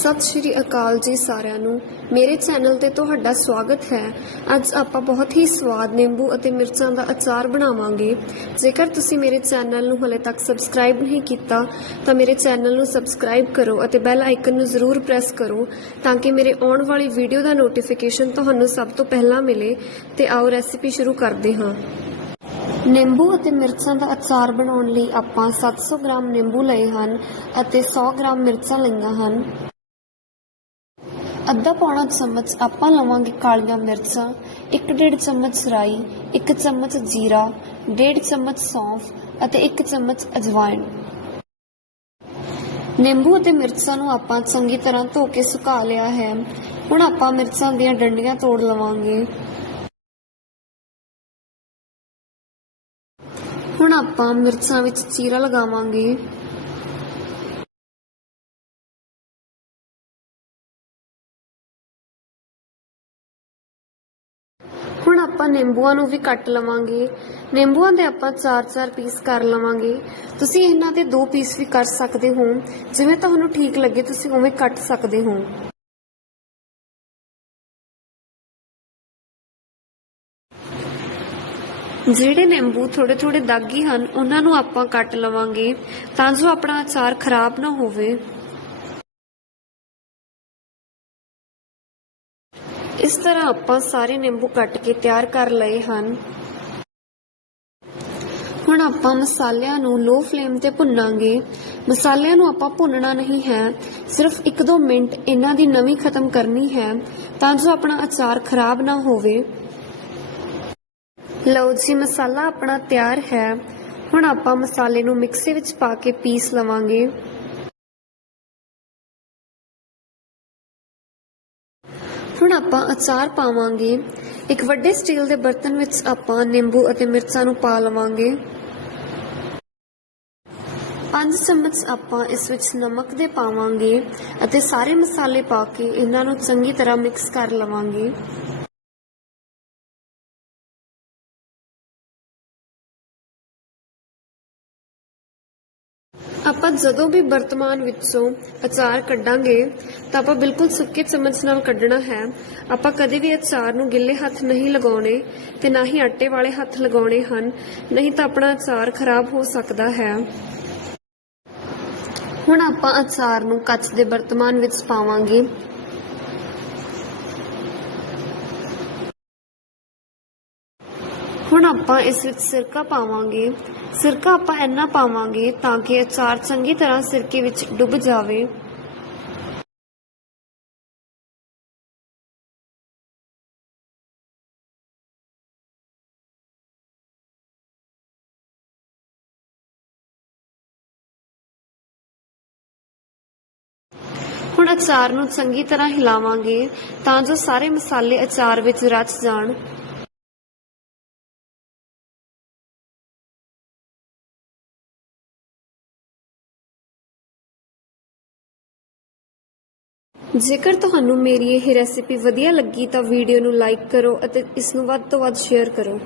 ਸਤਿ ਸ਼੍ਰੀ ਅਕਾਲ ਜੀ ਸਾਰਿਆਂ ਨੂੰ। ਮੇਰੇ ਚੈਨਲ ਤੇ ਤੁਹਾਡਾ ਸਵਾਗਤ ਹੈ। ਅੱਜ ਆਪਾਂ ਬਹੁਤ ਹੀ ਸਵਾਦ ਨਿੰਬੂ ਅਤੇ ਮਿਰਚਾਂ ਦਾ ਅਚਾਰ ਬਣਾਵਾਂਗੇ। ਜੇਕਰ ਤੁਸੀਂ ਮੇਰੇ ਚੈਨਲ ਨੂੰ ਹਲੇ ਤੱਕ ਸਬਸਕ੍ਰਾਈਬ ਨਹੀਂ ਕੀਤਾ, ਤਾਂ ਮੇਰੇ ਚੈਨਲ ਨੂੰ ਸਬਸਕ੍ਰਾਈਬ ਕਰੋ ਅਤੇ ਬੈਲ ਆਈਕਨ ਨੂੰ ਜ਼ਰੂਰ ਪ੍ਰੈਸ ਕਰੋ ਤਾਂ ਕਿ ਮੇਰੇ ਆਉਣ ਵਾਲੀ ਵੀਡੀਓ ਦਾ ਨੋਟੀਫਿਕੇਸ਼ਨ ਤੁਹਾਨੂੰ ਸਭ ਤੋਂ ਪਹਿਲਾਂ ਮਿਲੇ ਤੇ ਆਓ ਰੈਸਿਪੀ ਸ਼ੁਰੂ ਕਰਦੇ ਹਾਂ। ਨਿੰਬੂ ਅਤੇ ਮਿਰਚਾਂ ਦਾ ਅਚਾਰ ਬਣਾਉਣ ਲਈ ਆਪਾਂ 700 ਗ੍ਰਾਮ ਨਿੰਬੂ ਲਏ ਹਨ ਅਤੇ 100 ਗ੍ਰਾਮ ਮਿਰਚਾਂ ਲਈਆਂ ਹਨ। ਅੱਧਾ ਪੌਣਾ ਚਮਚ ਆਪਾਂ ਲਵਾਂਗੇ ਕਾਲੀਆਂ ਮਿਰਚਾਂ 1.5 ਚਮਚ ਰਾਈ 1 ਚਮਚ ਜੀਰਾ 1.5 ਚਮਚ ਸੌਂਫ ਅਤੇ 1 ਚਮਚ ਅਜਵਾਇਣ। ਨਿੰਬੂ ਅਤੇ ਮਿਰਚਾਂ ਨੂੰ ਆਪਾਂ ਚੰਗੀ ਤਰ੍ਹਾਂ ਧੋ ਕੇ ਸੁਕਾ ਲਿਆ ਹੈ। ਹੁਣ ਆਪਾਂ ਮਿਰਚਾਂ ਦੀਆਂ ਡੰਡੀਆਂ ਤੋੜ ਲਵਾਂਗੇ। ਹੁਣ ਆਪਾਂ ਮਿਰਚਾਂ ਵਿੱਚ ਚੀਰਾ ਲਗਾਵਾਂਗੇ। ਹੁਣ ਆਪਾਂ ਨਿੰਬੂਆਂ ਨੂੰ ਵੀ ਕੱਟ ਲਵਾਂਗੇ। ਨਿੰਬੂਆਂ ਦੇ ਆਪਾਂ 4-4 ਪੀਸ ਕਰ ਲਵਾਂਗੇ। ਤੁਸੀਂ ਇਹਨਾਂ ਦੇ ਦੋ ਪੀਸ ਵੀ ਕਰ ਸਕਦੇ ਹੋ। ਜਿਵੇਂ ਤੁਹਾਨੂੰ ਠੀਕ ਲੱਗੇ, ਤੁਸੀਂ ਉਵੇਂ ਕੱਟ ਸਕਦੇ ਹੋ। ਜਿਹੜੇ ਨਿੰਬੂ ਥੋੜੇ ਥੋੜੇ ਦਾਗੀ ਹਨ, ਉਹਨਾਂ ਨੂੰ ਆਪਾਂ ਕੱਟ ਲਵਾਂਗੇ। ਤਾਂ ਜੋ ਆਪਣਾ ਅਚਾਰ ਖਰਾਬ ਨਾ ਹੋਵੇ। ਇਸ ਤਰ੍ਹਾਂ ਆਪਾਂ ਸਾਰੇ ਨਿੰਬੂ ਕੱਟ ਕੇ ਤਿਆਰ ਕਰ ਲਏ ਹਨ। ਹੁਣ ਆਪਾਂ ਮਸਾਲਿਆਂ ਨੂੰ ਲੋ ਫਲੇਮ ਤੇ ਭੁੰਨਾਂਗੇ। ਮਸਾਲਿਆਂ ਨੂੰ ਆਪਾਂ ਭੁੰਨਣਾ ਨਹੀਂ ਹੈ। ਸਿਰਫ 1-2 ਮਿੰਟ ਇਹਨਾਂ ਦੀ ਨਵੀਂ ਖਤਮ ਕਰਨੀ ਹੈ ਤਾਂ ਜੋ ਆਪਣਾ ਅਚਾਰ ਖਰਾਬ ਨਾ ਹੋਵੇ। ਲਓ ਜੀ, ਮਸਾਲਾ ਆਪਣਾ ਤਿਆਰ ਹੈ। ਹੁਣ ਆਪਾਂ ਮਸਾਲੇ ਨੂੰ ਮਿਕਸੀ ਵਿੱਚ ਪਾ ਕੇ ਪੀਸ ਲਵਾਂਗੇ। ਹੁਣ ਆਪਾਂ ਅਚਾਰ ਪਾਵਾਂਗੇ। ਇੱਕ ਵੱਡੇ ਸਟੀਲ ਦੇ ਬਰਤਨ ਵਿੱਚ ਆਪਾਂ ਨਿੰਬੂ ਅਤੇ ਮਿਰਚਾਂ ਨੂੰ ਪਾ ਲਵਾਂਗੇ। 5 ਚਮਚ ਆਪਾਂ ਇਸ ਵਿੱਚ ਨਮਕ ਦੇ ਪਾਵਾਂਗੇ ਅਤੇ ਸਾਰੇ ਮਸਾਲੇ ਪਾ ਕੇ ਇਹਨਾਂ ਨੂੰ ਚੰਗੀ ਤਰ੍ਹਾਂ ਮਿਕਸ ਕਰ ਲਵਾਂਗੇ। ਆਪਾਂ ਜਦੋਂ ਵੀ ਵਰਤਮਾਨ ਵਿੱਚੋਂ ਅਚਾਰ ਕੱਢਾਂਗੇ ਤਾਂ ਆਪਾਂ ਬਿਲਕੁਲ ਸੁੱਕੇ ਚਮਚ ਨਾਲ ਕੱਢਣਾ ਹੈ। ਆਪਾਂ ਕਦੇ ਵੀ ਅਚਾਰ ਨੂੰ ਗਿੱਲੇ ਹੱਥ ਨਹੀਂ ਲਗਾਉਣੇ ਤੇ ਨਾ ਹੀ ਆਟੇ ਵਾਲੇ ਹੱਥ ਲਗਾਉਣੇ ਹਨ, ਨਹੀਂ ਤਾਂ ਆਪਣਾ ਅਚਾਰ ਖਰਾਬ ਹੋ ਸਕਦਾ ਹੈ। ਹੁਣ ਆਪਾਂ ਅਚਾਰ ਨੂੰ ਕੱਚ ਦੇ ਵਰਤਮਾਨ ਵਿੱਚ ਪਾਵਾਂਗੇ। ਹੁਣ ਆਪਾਂ ਇਸ ਵਿੱਚ ਸਿਰਕਾ ਪਾਵਾਂਗੇ। ਸਿਰਕਾ ਆਪਾਂ ਇੰਨਾ ਪਾਵਾਂਗੇ ਤਾਂ ਕਿ ਅਚਾਰ ਚੰਗੀ ਤਰ੍ਹਾਂ ਸਿਰਕੇ ਵਿੱਚ ਡੁੱਬ ਜਾਵੇ। ਹੁਣ ਅਚਾਰ ਨੂੰ ਚੰਗੀ ਤਰ੍ਹਾਂ ਹਿਲਾਵਾਂਗੇ ਤਾਂ ਜੋ ਸਾਰੇ ਮਸਾਲੇ ਅਚਾਰ ਵਿੱਚ ਰਚ ਜਾਣ। ਜੇਕਰ ਤੁਹਾਨੂੰ ਮੇਰੀ ਇਹ ਰੈਸਿਪੀ ਵਧੀਆ ਲੱਗੀ ਤਾਂ ਵੀਡੀਓ ਨੂੰ ਲਾਈਕ ਕਰੋ ਅਤੇ ਇਸ ਨੂੰ ਵੱਧ ਤੋਂ ਵੱਧ ਸ਼ੇਅਰ ਕਰੋ।